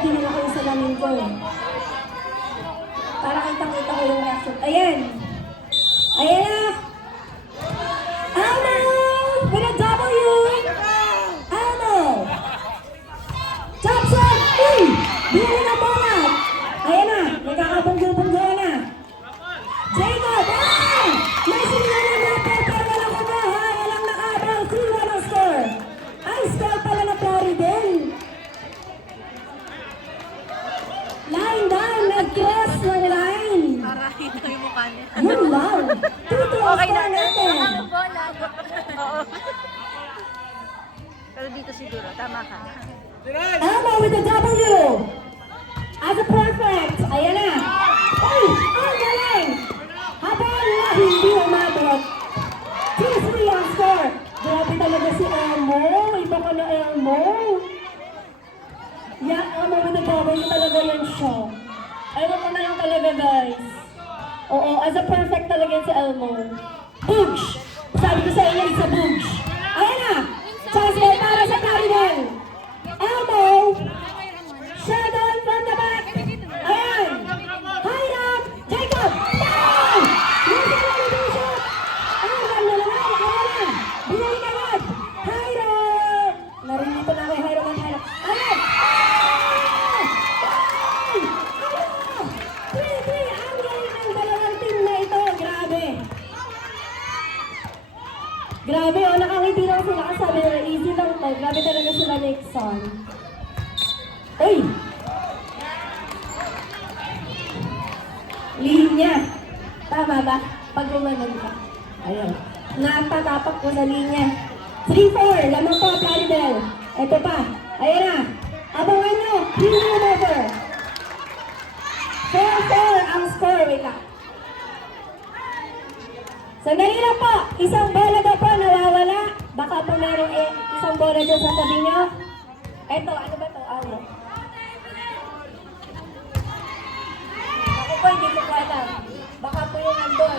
dinala ko yung salamin ko. Para kitang-kita ko yung reaction. Ayan! Ayan na! Almo! With a W! Almo! Top shot! Uy! Bili na bola! Ayan na! Nagkakabunggo-bunggo na! Jacob! Ah! May sinila na pero walang kumaha! Walang nakabang! 3-1 ang score! Ang score pala na Floridel! Line down! Nag-cross ng line! Parahin na yung mukha niya. Yun lang! 2-2 ang Okay na. score natin! Bola. Oo. Pero dito siguro, tama ka. Almo with the W! As a perfect! Ayan na! Uy! Ang galing! Habang na hindi umabot. 2-3 ang score! Grabe talaga si Elmo! Iba ka na Elmo! Yan, Elmo with the W talaga yan siya. Ewan ko na lang talaga guys. Oo, as a perfect talaga yan si Elmo. Boogs! Sabi ko sa inyo, it's a boogs. Ayan na! Chance ball para sa Floridel! Elmo! Sheldon from the back! Ayan! High up! Jacob! Bang! Lucy na yung shot! Ang ganda naman! Ayan na! Binalik agad! Hyro! Narinig ko na kay Hyro ng Hyro. Ayan! Ah! Bang! Ano? 3-3! Ang galing ng dalawang team na ito! Grabe! Grabe, oh, nakangiti lang sila kasabi nila, easy lang to. Grabe talaga sila Nixon. Uy! Linya. Tama ba? Pag gumanon ka. Ayun. Natatapak ko sa linya. 3-4. Lamang po, Floridel. Ito pa. Ayan na. Abangan nyo. Premium over. 4-4 ang score. Wait lang. Sandali lang po. Isang bola daw po nawawala. Baka po merong isang bola dyan sa tabi nyo. Eto, ano ba to? Ano? Ako po, hindi ko po alam. Baka po yung nandun.